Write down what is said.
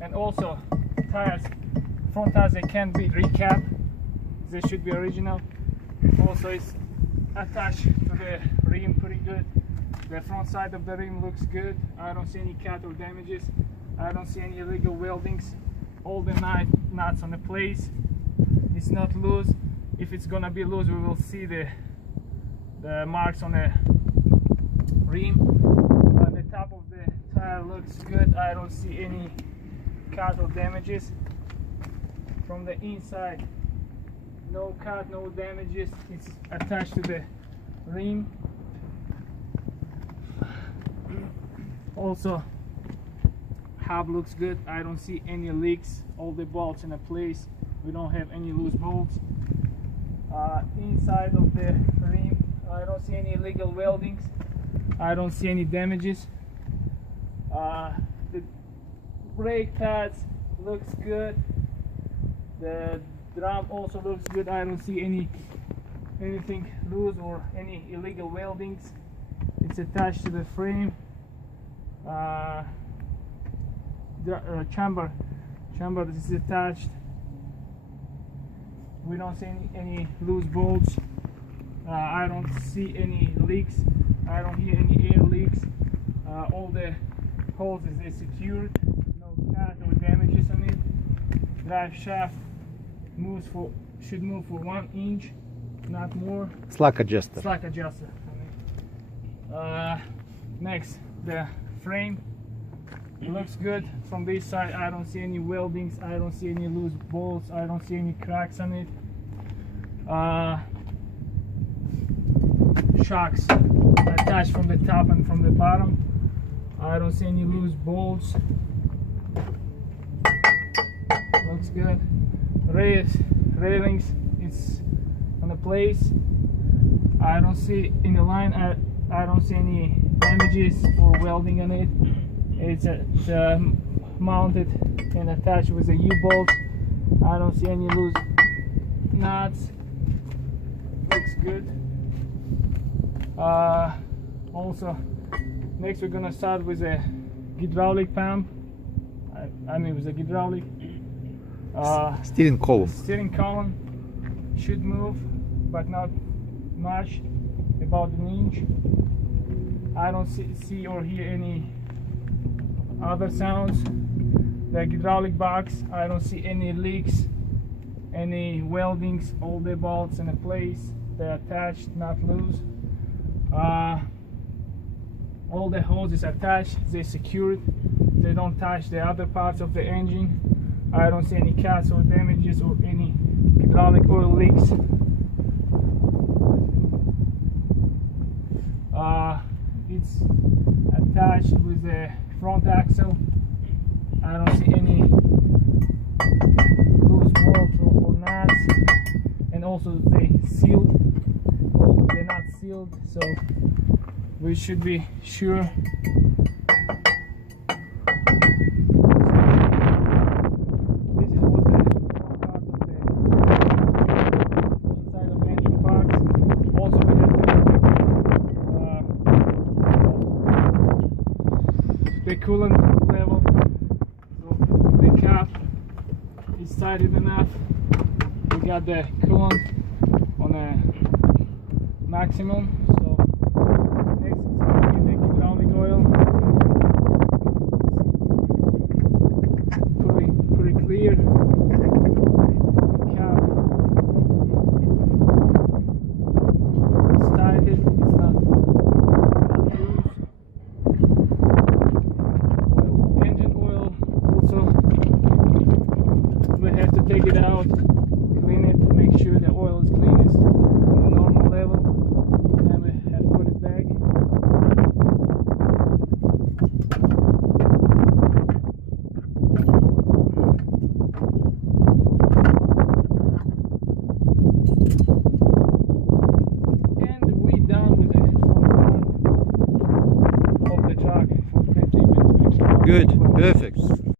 And also tires, front tires, they can't be recap, they should be original. Also it's attached to the rim pretty good. The front side of the rim looks good. I don't see any cut or damages. I don't see any illegal weldings. All the nuts on the place. It's not loose. If it's gonna be loose, we will see the marks on the rim. The top of the tire looks good. I don't see any cut or damages. From the inside, no cut, no damages. It's attached to the rim. Also, hub looks good. I don't see any leaks. All the bolts in a place. We don't have any loose bolts. Inside of the rim, I don't see any illegal weldings. I don't see any damages. The brake pads looks good. The drum also looks good. I don't see anything loose or any illegal weldings. It's attached to the frame. Chamber is attached. We don't see any loose bolts. I don't see any leaks. I don't hear any air leaks. All the holes is secured. No cut or damages on it. Drive shaft should move for 1 inch, not more. Slack adjuster. Slack adjuster. Next, the frame. It looks good. From this side, I don't see any weldings. I don't see any loose bolts. I don't see any cracks on it. Shocks attached from the top and from the bottom. I don't see any loose bolts. Looks good. Railings, it's on the place. I don't see in the line. I don't see any damages or welding on it. It's mounted and attached with a U-bolt. I don't see any loose nuts. Looks good. Also, next we're gonna start with a hydraulic pump. I mean with a hydraulic steering column. Steering column should move, but not much, about 1 inch. I don't see or hear any other sounds. The hydraulic box, I don't see any leaks, any weldings. All the bolts in a place. They're attached, not loose. All the hoses attached, they're secured. They don't touch the other parts of the engine. I don't see any cuts or damages or any hydraulic oil leaks. It's attached with the front axle. I don't see any loose bolts or nuts, and also they sealed. Well, they're not sealed, so we should be sure. This is what the front part of the inside of the engine parts. Also, we have the coolant level. So the cap is tightened enough. We got the coolant on a maximum. So next is going to be the hydraulic oil. Pretty clear. The cap is tightened. It's not loose. Engine oil also, we have to take it out, clean it, make sure the oil is clean, is on a normal level. Then we have to put it back. And we done with the front part of the truck for 15 minutes. Good, perfect.